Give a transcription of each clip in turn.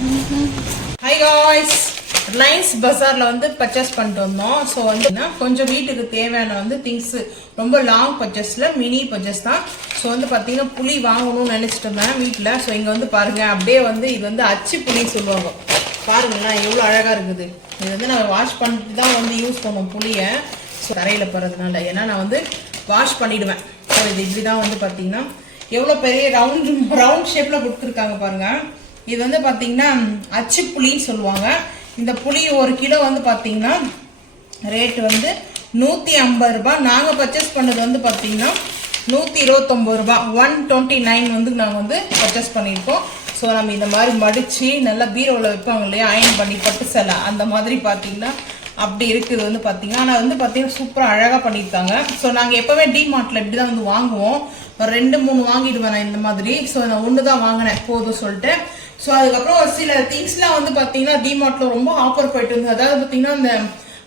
Hi guys, Reliance பஜார்ல வந்து purchase பண்ணிட்டு வந்தோம். ஸோ வந்து கொஞ்சம் வீட்டுக்கு தேவையான வந்து திங்ஸ் ரொம்ப லாங் பர்ச்சேஸ்ல மினி பர்ச்சேஸ் தான். ஸோ வந்து பார்த்தீங்கன்னா புளி வாங்கணும்னு நினைச்சிட்டு இருந்தேன் வீட்டில். ஸோ இங்கே வந்து பாருங்க, அப்படியே வந்து இது வந்து அச்சு புளின்னு சொல்லுவாங்க. பாருங்களேன் எவ்வளோ அழகா இருக்குது. இது வந்து நான் வாஷ் பண்ணிட்டு தான் வந்து யூஸ் பண்ணுவோம் புளியை. ஸோ தரையில் போகிறதுனால, ஏன்னா நான் வந்து வாஷ் பண்ணிடுவேன். ஸோ இது இப்படி தான் வந்து பார்த்தீங்கன்னா எவ்வளோ பெரிய ரவுண்ட் ஷேப்பில் கொடுத்துருக்காங்க பாருங்க. இது வந்து பார்த்தீங்கன்னா அச்சு புளின்னு சொல்லுவாங்க. இந்த புளி 1 கிலோ வந்து பார்த்தீங்கன்னா ரேட் வந்து 150 ரூபாய். நாங்கள் பர்ச்சேஸ் பண்ணது வந்து பார்த்தீங்கன்னா 129 ரூபாய், 129 வந்து நாங்கள் வந்து பர்ச்சேஸ் பண்ணியிருக்கோம். ஸோ நம்ம இந்த மாதிரி மடித்து நல்லா பீரோவில் வைப்பாங்க இல்லையா, அயன் பண்ணி பட்டு சிலை அந்த மாதிரி பார்த்தீங்கன்னா அப்படி இருக்குது வந்து பார்த்தீங்கன்னா. ஆனால் வந்து பார்த்தீங்கன்னா சூப்பராக அழகாக பண்ணியிருக்காங்க. ஸோ நாங்கள் எப்போவுமே டிமார்ட்டில் இப்படி தான் வந்து வாங்குவோம். ஒரு 2-3 வாங்கிடுவேன் நான் இந்த மாதிரி. ஸோ நான் 1 தான் வாங்கினேன் போதும் சொல்லிட்டு. ஸோ அதுக்கப்புறம் ஒரு சில திங்ஸ்லாம் வந்து பார்த்தீங்கன்னா டிமார்ட்டில் ரொம்ப ஆஃபர் போயிட்டு இருந்தது. அதாவது பார்த்தீங்கன்னா இந்த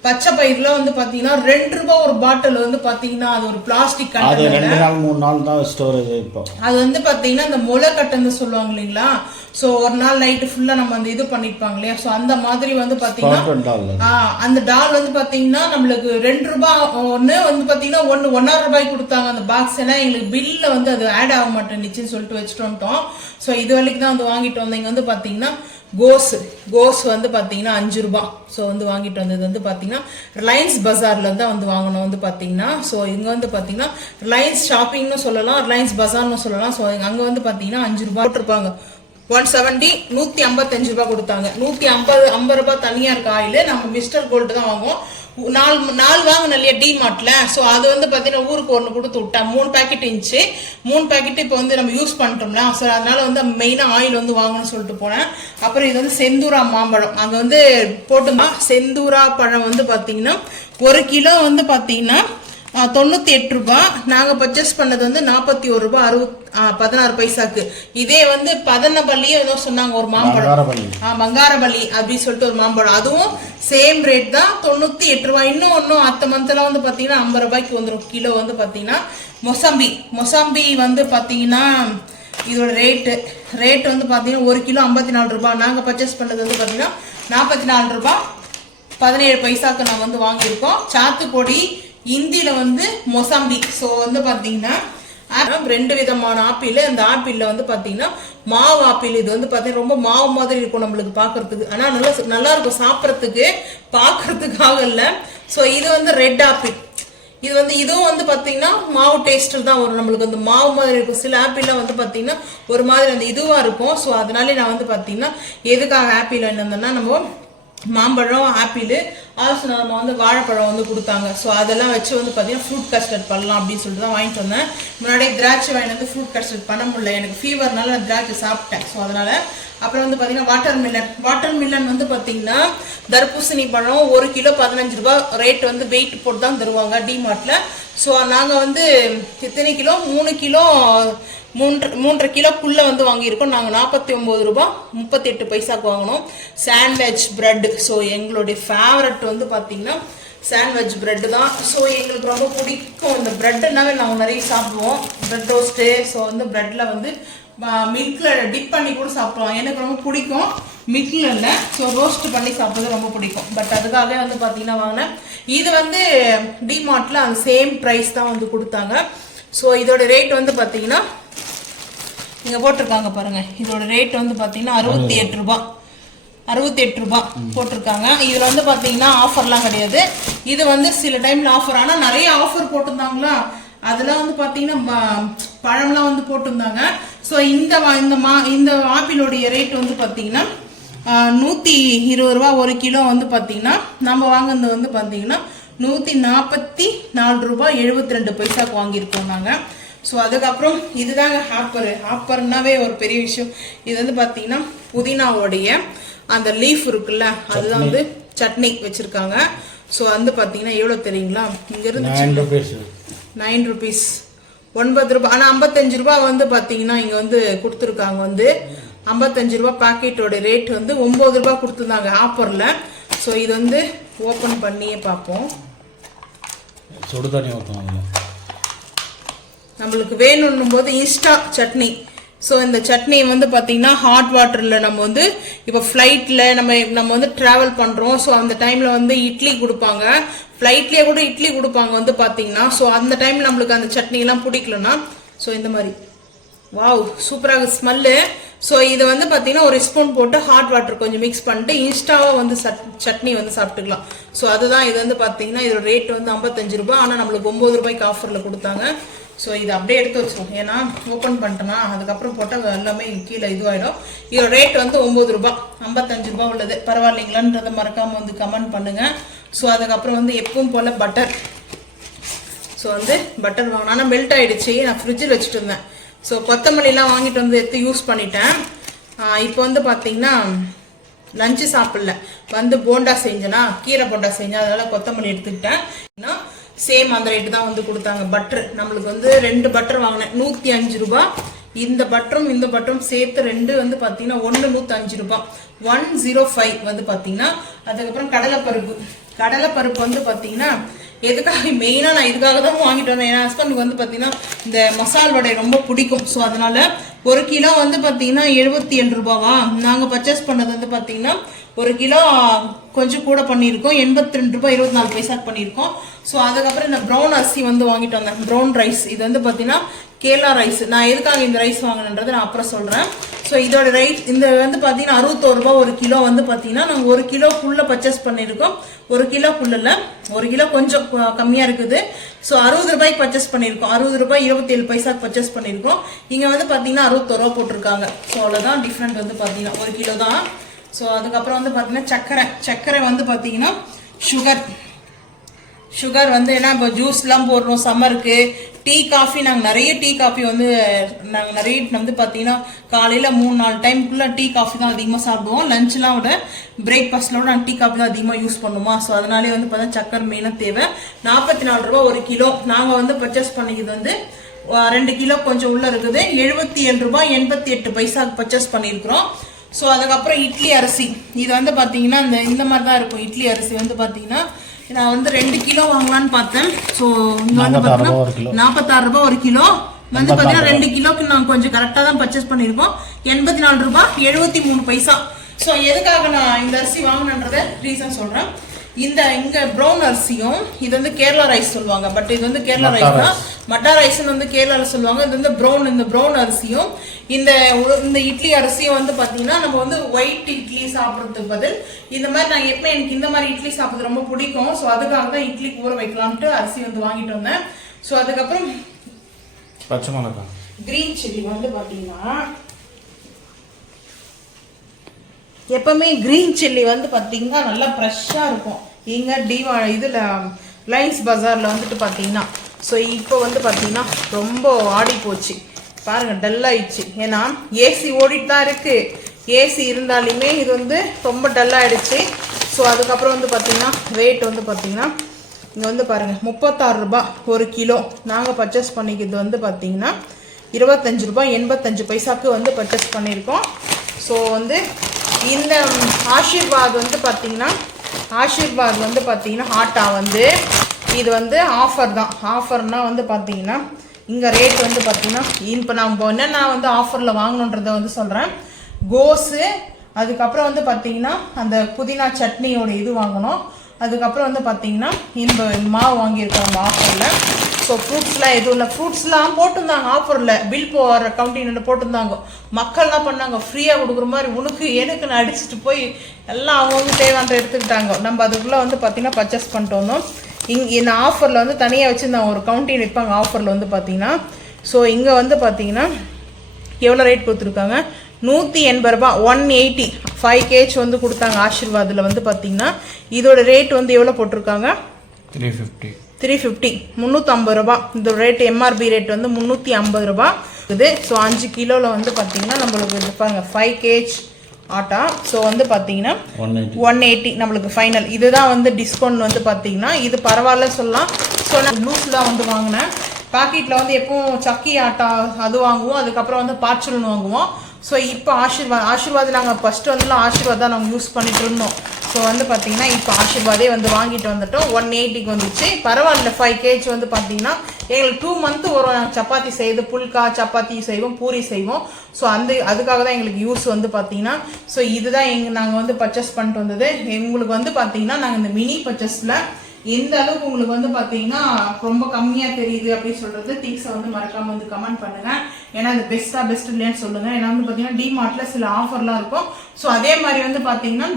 பச்சை பயிர்லாம் வந்து பார்த்தீங்கன்னா 2 ரூபாய் ஒரு பாட்டில் வந்து பார்த்தீங்கன்னா அது ஒரு பிளாஸ்டிக் கண்டெய்னர். 2 நாள் 3 நாள் தான் ஸ்டோரேஜ். இப்போ அது வந்து பார்த்தீங்கன்னா இந்த முளை கட்டுன்னு சொல்லுவாங்க இல்லைங்களா. ஸோ ஒரு நாள் நைட்டு ஃபுல்லாக நம்ம அந்த இது பண்ணிருப்பாங்க இல்லையா. ஸோ அந்த மாதிரி வந்து பார்த்தீங்கன்னா அந்த டால் வந்து பார்த்தீங்கன்னா நம்மளுக்கு 2 ரூபாய் ஒன்று வந்து பார்த்தீங்கன்னா 1.5 ரூபாய்க்கு கொடுத்தாங்க அந்த பாக்ஸ். ஏன்னா எங்களுக்கு பில்ல வந்து அது ஆட் ஆக மாட்டேன்னுச்சுன்னு சொல்லிட்டு வச்சுட்டு வந்துட்டோம். ஸோ இது வரைக்கும் தான் வந்து வாங்கிட்டு வந்தீங்க. வந்து பார்த்தீங்கன்னா கோஸ் வந்து பார்த்தீங்கன்னா 5 ரூபாய். ஸோ வந்து வாங்கிட்டு வந்தது வந்து பார்த்தீங்கன்னா ரிலையன்ஸ் பஜார்ல தான் வந்து வாங்கணும் வந்து பார்த்தீங்கன்னா. ஸோ இங்கே வந்து பார்த்தீங்கன்னா ரிலையன்ஸ் ஷாப்பிங்னு சொல்லலாம், ரிலையன்ஸ் பஜார்னு சொல்லலாம். ஸோ அங்கே வந்து பார்த்தீங்கன்னா 5 ரூபாய் போட்டிருப்பாங்க. 170 155 ரூபாய் கொடுத்தாங்க. 150 ரூபாய் தனியா இருக்க ஆயில். நம்ம மிஸ்டர் கோல்டு தான் வாங்குவோம். 4 வாங்கின இல்லையா டிமார்ட்ல. ஸோ அது வந்து பார்த்தீங்கன்னா ஊருக்கு 1 கொடுத்து விட்டேன். 3 பேக்கெட் இருந்துச்சு. 3 பேக்கெட் இப்போ வந்து நம்ம யூஸ் பண்ணிட்டோம்ல. ஸோ அதனால வந்து மெயினாக ஆயில் வந்து வாங்கணும்னு சொல்லிட்டு போனேன். அப்புறம் இது வந்து செந்தூரா மாம்பழம் அங்கே வந்து போட்டுமா. செந்தூரா பழம் வந்து பார்த்தீங்கன்னா 1 கிலோ வந்து பார்த்தீங்கன்னா 98 ரூபாய். நாங்கள் பர்ச்சேஸ் பண்ணது வந்து 41 ரூபாய் 16 பைசாக்கு. இதே வந்து பதனபள்ளியும் ஏதோ சொன்னாங்க ஒரு மாம்பழம், பங்காரபள்ளி அப்படின்னு சொல்லிட்டு ஒரு மாம்பழம், அதுவும் சேம் ரேட் தான் 98 ரூபாய். இன்னும் அடுத்த மந்த்லாம் வந்து பார்த்தீங்கன்னா 50 ரூபாய்க்கு வந்துடும் கிலோ வந்து பார்த்தீங்கன்னா. மொசாம்பி வந்து பார்த்தீங்கன்னா இதோட ரேட் வந்து பார்த்தீங்கன்னா 1 கிலோ 54 ரூபாய். நாங்கள் பர்ச்சேஸ் பண்ணது வந்து பார்த்தீங்கன்னா 44 ரூபாய் 17 பைசாக்கு நாங்கள் வந்து வாங்கியிருக்கோம். சாத்துப்பொடி இந்தியில வந்து மொசாம்பி. ஸோ வந்து பார்த்தீங்கன்னா 2 விதமான ஆப்பிள். அந்த ஆப்பிள்ல வந்து பார்த்தீங்கன்னா மாவு ஆப்பிள். இது வந்து பார்த்தீங்கன்னா ரொம்ப மாவு மாதிரி இருக்கும் நம்மளுக்கு பார்க்கறதுக்கு. ஆனால் நல்லா இருக்கும் சாப்பிட்றதுக்கு, பார்க்கறதுக்காக இல்லை. ஸோ இது வந்து ரெட் ஆப்பிள். இது வந்து இதுவும் வந்து பார்த்தீங்கன்னா மாவு டேஸ்ட் தான் வரும் நம்மளுக்கு. அந்த மாவு மாதிரி இருக்கும். சில ஆப்பிள்லாம் வந்து பார்த்தீங்கன்னா ஒரு மாதிரி அந்த இதுவாக இருக்கும். ஸோ அதனாலே நான் வந்து பார்த்தீங்கன்னா எதுக்காக ஆப்பிள் வாங்கிட்டு நம்ம மாம்பழம் ஆப்பிள் நம்ம வந்து வாழைப்பழம் வந்து கொடுத்தாங்க. ஸோ அதெல்லாம் வச்சு வந்து பார்த்தீங்கன்னா ஃப்ரூட் கஸ்டர்ட் பண்ணலாம் அப்படின்னு சொல்லிட்டு தான் வாங்கிட்டு வந்தேன். முன்னாடியே திராட்சை வாங்கிட்டு வந்து ஃப்ரூட் கஸ்டர்ட் பண்ண முடியல, எனக்கு ஃபீவர்னால நான் திராட்சை சாப்பிட்டேன். ஸோ அதனால அப்புறம் வந்து பார்த்தீங்கன்னா வாட்டர் மில்லன் வந்து பார்த்தீங்கன்னா தர்பூசணி பழம் 1 கிலோ 15 ரூபாய். ரேட் வந்து வெயிட் போட்டு தான் தருவாங்க டிமார்ட்ல. ஸோ நாங்கள் வந்து எத்தனை கிலோ 3 கிலோ 3.5 கிலோக்குள்ள வந்து வாங்கியிருக்கோம். நாங்கள் 49 ரூபாய் 38 பைசாக்கு வாங்கினோம். Sandwich bread. ஸோ எங்களுடைய ஃபேவரட் வந்து பார்த்தீங்கன்னா சாண்ட்விச் பிரெட் தான். ஸோ எங்களுக்கு ரொம்ப பிடிக்கும் இந்த பிரெட்னாவே நாங்கள் நிறைய சாப்பிடுவோம். Bread roast. ஸோ வந்து பிரெட்ல வந்து மில்க்ல டிப் பண்ணி கூட சாப்பிடுவோம். எனக்கு ரொம்ப பிடிக்கும். மில்க்ல இல்லை, ஸோ ரோஸ்ட் பண்ணி சாப்பிட்றது ரொம்ப பிடிக்கும். பட் அதுக்காக வந்து பார்த்தீங்கன்னா வாங்கினேன். இது வந்து டிமார்ட்ல அந்த சேம் ப்ரைஸ் தான் வந்து கொடுத்தாங்க. ஸோ இதோட ரேட் வந்து பார்த்தீங்கன்னா இங்கே போட்டிருக்காங்க பாருங்க. இதோட ரேட் வந்து பார்த்தீங்கன்னா 68 ரூபாய் போட்டிருக்காங்க. இதில் வந்து பார்த்தீங்கன்னா ஆஃபர்லாம் கிடையாது. இது வந்து சில டைம்ல ஆஃபர், ஆனால் நிறைய ஆஃபர் போட்டிருந்தாங்களா. அதெல்லாம் வந்து பார்த்தீங்கன்னா பழம்லாம் வந்து போட்டிருந்தாங்க. ஸோ இந்த ஆப்பிளோடைய ரேட் வந்து பார்த்தீங்கன்னா 120 ரூபாய் 1 கிலோ வந்து பார்த்தீங்கன்னா நம்ம வாங்கினது வந்து பார்த்தீங்கன்னா 144 ரூபாய் 72 பைசாக்கு வாங்கியிருக்கோம் நாங்கள். ஸோ அதுக்கப்புறம் இதுதாங்க ஹாப்பர்னாவே ஒரு பெரிய விஷயம். இது வந்து பார்த்தீங்கன்னா புதினாவோடைய அந்த லீஃப் இருக்குல்ல, அதுதான் வந்து சட்னி வச்சிருக்காங்க. ஸோ வந்து பார்த்தீங்கன்னா எவ்வளோ தெரியுங்களா, இங்கிருந்து 9 ருபீஸ் 9 ரூபாய். ஆனால் 55 ரூபாய் வந்து பார்த்தீங்கன்னா இங்கே வந்து கொடுத்துருக்காங்க. வந்து 55 ரூபாய் பாக்கெட்டோட ரேட் வந்து 9 ரூபாய் கொடுத்துருந்தாங்க ஆஃபரில். ஸோ இது வந்து ஓப்பன் பண்ணியே பார்ப்போம். சுடு தண்ணி ஊற்றணும். நம்மளுக்கு வேணும்னும் போது இன்ஸ்டா சட்னி ஸோ இந்த சட்னி வந்து பார்த்தீங்கன்னா ஹாட் வாட்டரில் நம்ம வந்து இப்போ ஃப்ளைட்டில் நம்ம வந்து ட்ராவல் பண்ணுறோம். ஸோ அந்த டைமில் வந்து இட்லி கொடுப்பாங்க, ஃப்ளைட்லேயே கூட இட்லி கொடுப்பாங்க வந்து பார்த்தீங்கன்னா. ஸோ அந்த டைமில் நம்மளுக்கு அந்த சட்னிலாம் பிடிக்கலன்னா ஸோ இந்த மாதிரி வாவ் சூப்பராக ஸ்மெல்லு. ஸோ இது வந்து பார்த்தீங்கன்னா ஒரு ஸ்பூன் போட்டு ஹாட் வாட்டர் கொஞ்சம் மிக்ஸ் பண்ணிட்டு இன்ஸ்டாவாக வந்து சட்னி வந்து சாப்பிட்டுக்கலாம். ஸோ அதுதான் இது வந்து பார்த்தீங்கன்னா இதோட ரேட் வந்து 55 ரூபாய். ஆனால் நம்மளுக்கு 9 ரூபாய்க்கு ஆஃபரில் கொடுத்தாங்க. ஸோ இதை அப்படியே எடுத்து வச்சிரும், ஏன்னா ஓப்பன் பண்ணிட்டோம்னா அதுக்கப்புறம் போட்டால் எல்லாமே கீழே இதுவாகிடும். இதோட ரேட் வந்து 9 ரூபாய், 55 ரூபாய் உள்ளது. பரவாயில்லைங்களான்றதை மறக்காமல் வந்து கமெண்ட் பண்ணுங்கள். ஸோ அதுக்கப்புறம் வந்து எப்பவும் போல் பட்டர். ஸோ வந்து பட்டர் வாங்கினா ஆனால் மெல்ட் ஆகிடுச்சு, நான் ஃப்ரிட்ஜில் வச்சுட்டு இருந்தேன். ஸோ கொத்தமல்லிலாம் வாங்கிட்டு வந்து எடுத்து யூஸ் பண்ணிட்டேன். இப்போ வந்து பார்த்தீங்கன்னா லஞ்சு சாப்பிடல, வந்து போண்டா செஞ்சேன்னா கீரை போண்டா செஞ்சேன், அதனால கொத்தமல்லி எடுத்துக்கிட்டேன். சேம் அந்த ரேட்டு தான் வந்து கொடுத்தாங்க. பட்டர் நம்மளுக்கு வந்து 2 பட்டர் வாங்கினேன், 105 ரூபாய். இந்த பட்டரும் சேர்த்து 2 வந்து பார்த்தீங்கன்னா 105 ரூபாய், 105 வந்து பார்த்தீங்கன்னா. அதுக்கப்புறம் கடலைப்பருப்பு வந்து பார்த்தீங்கன்னா எதுக்காக மெயினாக நான் இதுக்காக தான் வாங்கிட்டு வந்தேன். என் ஹஸ்பண்டுக்கு வந்து பார்த்தீங்கன்னா இந்த மசால் வடை ரொம்ப பிடிக்கும். ஸோ அதனால 1 கிலோ வந்து பார்த்தீங்கன்னா 77 ரூபாவா. நாங்கள் பர்ச்சேஸ் பண்ணது வந்து பார்த்தீங்கன்னா 1 கிலோ கொஞ்சம் கூட பண்ணியிருக்கோம், 82 ரூபாய் 24 பைசாக்கு பண்ணியிருக்கோம். ஸோ அதுக்கப்புறம் இந்த ப்ரௌன் அரிசி வந்து வாங்கிட்டு வந்தேன், ப்ரௌன் ரைஸ். இது வந்து பார்த்தீங்கன்னா கேரளா ரைஸ். நான் எதுக்காக இந்த ரைஸ் வாங்கினேன்றது நான் அப்புறம் சொல்கிறேன். ஸோ இதோட ரைஸ் இந்த வந்து பார்த்தீங்கன்னா 61 ரூபாய் 1 கிலோ வந்து பார்த்தீங்கன்னா நாங்கள் 1 கிலோக்குள்ளே பர்ச்சேஸ் பண்ணியிருக்கோம். 1 கிலோக்குள்ள இல்லை, 1 கிலோ கொஞ்சம் கம்மியாக இருக்குது. ஸோ 60 ரூபாய்க்கு பர்ச்சேஸ் பண்ணியிருக்கோம், 60 ரூபாய் 27 பைசாக்கு பர்ச்சேஸ் பண்ணியிருக்கோம். இங்கே வந்து பார்த்தீங்கன்னா 61 ரூபா போட்டிருக்காங்க. ஸோ அவ்வளோதான் டிஃப்ரெண்ட் வந்து பார்த்தீங்கன்னா 1 கிலோ தான். ஸோ அதுக்கப்புறம் வந்து பார்த்தீங்கன்னா சர்க்கரை வந்து பார்த்தீங்கன்னா சுகர் வந்து ஏன்னா இப்போ ஜூஸ்லாம் போடுறோம் சம்மருக்கு. டீ காஃபி நாங்கள் நிறைய டீ காஃபி வந்து பார்த்தீங்கன்னா காலையில் 3-4 டைமுக்குள்ளே டீ காஃபி தான் அதிகமாக சாப்பிடுவோம். லஞ்செலாம் விட பிரேக்ஃபாஸ்ட்டில் நாங்கள் டீ காஃபி தான் அதிகமாக யூஸ் பண்ணுவோம். ஸோ அதனாலே வந்து பார்த்தீங்கன்னா சக்கரை மெயினாக தேவை. 44 ரூபா 1 கிலோ. நாங்கள் வந்து பர்ச்சேஸ் பண்ணிக்கிறது வந்து 2 கிலோ கொஞ்சம் உள்ளே இருக்குது, 77 ரூபாய் 88 பைசாக்கு பர்ச்சேஸ் பண்ணியிருக்கிறோம். ஸோ அதுக்கப்புறம் இட்லி அரிசி. இது வந்து பார்த்தீங்கன்னா இந்த மாதிரி தான் இருக்கும். இட்லி அரிசி வந்து பார்த்தீங்கன்னா நான் வந்து 2 கிலோ வாங்கலான்னு பார்த்தேன். ஸோ இங்கே வந்து பார்த்தீங்கன்னா 46 ரூபாய் 1 கிலோ வந்து பார்த்தீங்கன்னா 2 கிலோக்கு நாங்கள் கொஞ்சம் கரெக்டாக தான் பர்ச்சேஸ் பண்ணியிருக்கோம், 84 ரூபாய் 73 பைசா. ஸோ எதுக்காக நான் இந்த அரிசி வாங்கினன்றத ரீசன் சொல்கிறேன். இங்க ப்ரௌன் அரிசியும் இது வந்து கேரளா ரைஸ் சொல்லுவாங்க, பட் இது வந்து கேரளா ரைஸ் தான், மட்டா ரைஸ்ன்னு வந்து கேரளாவில் சொல்லுவாங்க. இது வந்து இந்த ப்ரௌன் அரிசியும் இந்த இட்லி அரிசியும் வந்து பார்த்தீங்கன்னா நம்ம வந்து ஒயிட் இட்லி சாப்பிட்றதுக்கு பதில் இந்த மாதிரி நான் எப்பவுமே எனக்கு இந்த மாதிரி இட்லி சாப்பிட்றது ரொம்ப பிடிக்கும். ஸோ அதுக்காக தான் இட்லி ஊற வைக்கலாம்ட்டு அரிசி வந்து வாங்கிட்டு வந்தேன். ஸோ அதுக்கப்புறம் பச்சை மிளகாய் கிரீன் சில்லி வந்து பார்த்தீங்கன்னா எப்பவுமே கிரீன் சில்லி வந்து பார்த்தீங்கன்னா நல்லா ஃப்ரெஷ்ஷாக இருக்கும். இங்கே இதில் லைன்ஸ் பஜாரில் வந்துட்டு பார்த்தீங்கன்னா ஸோ இப்போ வந்து பார்த்தீங்கன்னா ரொம்ப ஆடி போச்சு பாருங்கள், டல்லாகிடுச்சு. ஏன்னா ஏசி ஓடிட்டு தான் இருக்குது, ஏசி இருந்தாலுமே இது வந்து ரொம்ப டல்லாகிடுச்சு. ஸோ அதுக்கப்புறம் வந்து பார்த்தீங்கன்னா ரேட் வந்து பார்த்தீங்கன்னா இங்கே வந்து பாருங்கள் 36 ரூபாய் 1 கிலோ. நாங்கள் பர்ச்சேஸ் பண்ணிக்கிறது வந்து பார்த்தீங்கன்னா 25 ரூபாய் 85 பைசாக்கு வந்து பர்ச்சேஸ் பண்ணியிருக்கோம். ஸோ வந்து இந்த ஆஷிர்வாத் வந்து பார்த்தீங்கன்னா ஆட்டா வந்து இது வந்து ஆஃபர் தான். ஆஃபர்னால் வந்து பார்த்தீங்கன்னா இங்கே ரேட் வந்து பார்த்தீங்கன்னா இப்போ நம்ம என்னென்ன வந்து ஆஃபரில் வாங்கணுன்றதை வந்து சொல்கிறேன். கோஸு, அதுக்கப்புறம் வந்து பார்த்தீங்கன்னா அந்த புதினா சட்னியோட இது வாங்கணும். அதுக்கப்புறம் வந்து பார்த்தீங்கன்னா இந்த மாவு வாங்கியிருக்கோம் ஆஃபரில். ஸோ ஃப்ரூட்ஸ்லாம் எதுவும் இல்லை, ஃப்ரூட்ஸ்லாம் போட்டிருந்தாங்க ஆஃபரில், பில் போகிற கவுண்டிங்கில் போட்டிருந்தாங்க. மக்கள்லாம் பண்ணாங்க ஃப்ரீயாக கொடுக்குற மாதிரி உனக்கு எனக்குன்னு அடிச்சுட்டு போய் எல்லாம் அவங்கவுங்க தேவையான எடுத்துக்கிட்டாங்க. நம்ம அதுக்குள்ளே வந்து பார்த்தீங்கன்னா பர்ச்சேஸ் பண்ணிட்டு வந்தோம். இந்த ஆஃபரில் வந்து தனியாக வச்சுருந்தாங்க, ஒரு கவுண்டிங் வைப்பாங்க ஆஃபரில் வந்து பார்த்தீங்கன்னா. ஸோ இங்கே வந்து பார்த்தீங்கன்னா எவ்வளோ ரேட் கொடுத்துருக்காங்க, 180 ரூபாய் 180 5 kg வந்து கொடுத்தாங்க ஆஷிர்வாதில் வந்து பார்த்தீங்கன்னா. இதோட ரேட் வந்து எவ்வளோ போட்டிருக்காங்க, 350 350 ரூபா. இந்த ரேட் எம்ஆர்பி ரேட் வந்து 350 ரூபா இது. ஸோ 5 கிலோவில் வந்து பார்த்தீங்கன்னா நம்மளுக்கு இது பாருங்கள் 5 kg ஆட்டா. ஸோ வந்து பார்த்தீங்கன்னா 180 நம்மளுக்கு ஃபைனல். இதுதான் வந்து டிஸ்கவுண்ட் வந்து பார்த்தீங்கன்னா இது பரவாயில்ல சொல்லலாம். ஸோ நான் லூஸ்லாம் வந்து வாங்கினேன். பாக்கெட்டில் வந்து எப்பவும் சக்கி ஆட்டா அது வாங்குவோம், அதுக்கப்புறம் வந்து பாச்சலன் வாங்குவோம். ஸோ இப்போ ஆஷிர்வாத் நாங்கள் ஃபஸ்ட்டு வந்துலாம் ஆஷிர்வாத் தான் நாங்கள் யூஸ் பண்ணிட்டு இருந்தோம். ஸோ வந்து பார்த்தீங்கன்னா இப்போ ஆஷிர்வாதே வந்து வாங்கிட்டு வந்துட்டோம். 180க்கு வந்துச்சு. பரவாயில்ல, 5 kg வந்து பார்த்தீங்கன்னா எங்களுக்கு 2 month வரும். சப்பாத்தி செய்து புல்கா சப்பாத்தி செய்வோம், பூரி செய்வோம். ஸோ அதுக்காக தான் எங்களுக்கு யூஸ் வந்து பார்த்தீங்கன்னா. ஸோ இதுதான் நாங்கள் வந்து பர்ச்சேஸ் பண்ணிட்டு வந்தது. எங்களுக்கு வந்து பார்த்தீங்கன்னா நாங்கள் இந்த மினி பர்ச்சேஸில் எந்த அளவுக்கு உங்களுக்கு வந்து பார்த்தீங்கன்னா ரொம்ப கம்மியாக தெரியுது அப்படின்னு சொல்கிறது திங்ஸை வந்து மறக்காமல் வந்து கமெண்ட் பண்ணுங்கள். ஏன்னா அது பெஸ்ட் இல்லைன்னு சொல்லுங்கள். ஏன்னா வந்து பார்த்தீங்கன்னா டிமார்ட்டில் சில ஆஃபர்லாம் இருக்கும். ஸோ அதே மாதிரி வந்து பார்த்தீங்கன்னா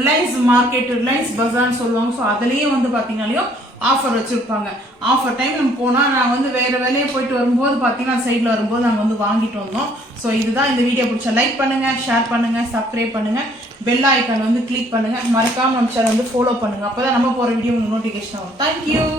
ரிலையன்ஸ் மார்க்கெட், ரிலையன்ஸ் பஜார்னு சொல்லுவாங்க. ஸோ அதுலேயும் வந்து பார்த்தீங்கன்னாலையும் ஆஃபர் வச்சுருப்பாங்க. ஆஃபர் டைம் நம்ம போனால் நான் வந்து வேறு வேலையை போயிட்டு வரும்போது பார்த்தீங்கன்னா சைடில் வரும்போது நாங்கள் வந்து வாங்கிட்டு வந்தோம். ஸோ இதுதான் இந்த வீடியோ பிடிச்சா லைக் பண்ணுங்கள், ஷேர் பண்ணுங்கள், சப்ஸ்கிரைப் பண்ணுங்கள், பெல் ஐக்கான் வந்து கிளிக் பண்ணுங்கள். மறக்காமல் நம்ம சேனல் வந்து ஃபாலோ பண்ணுங்கள். அப்போ தான் நம்ம போகிற வீடியோ உங்களுக்கு நோட்டிஃபிகேஷன் வரும். தேங்க்யூ.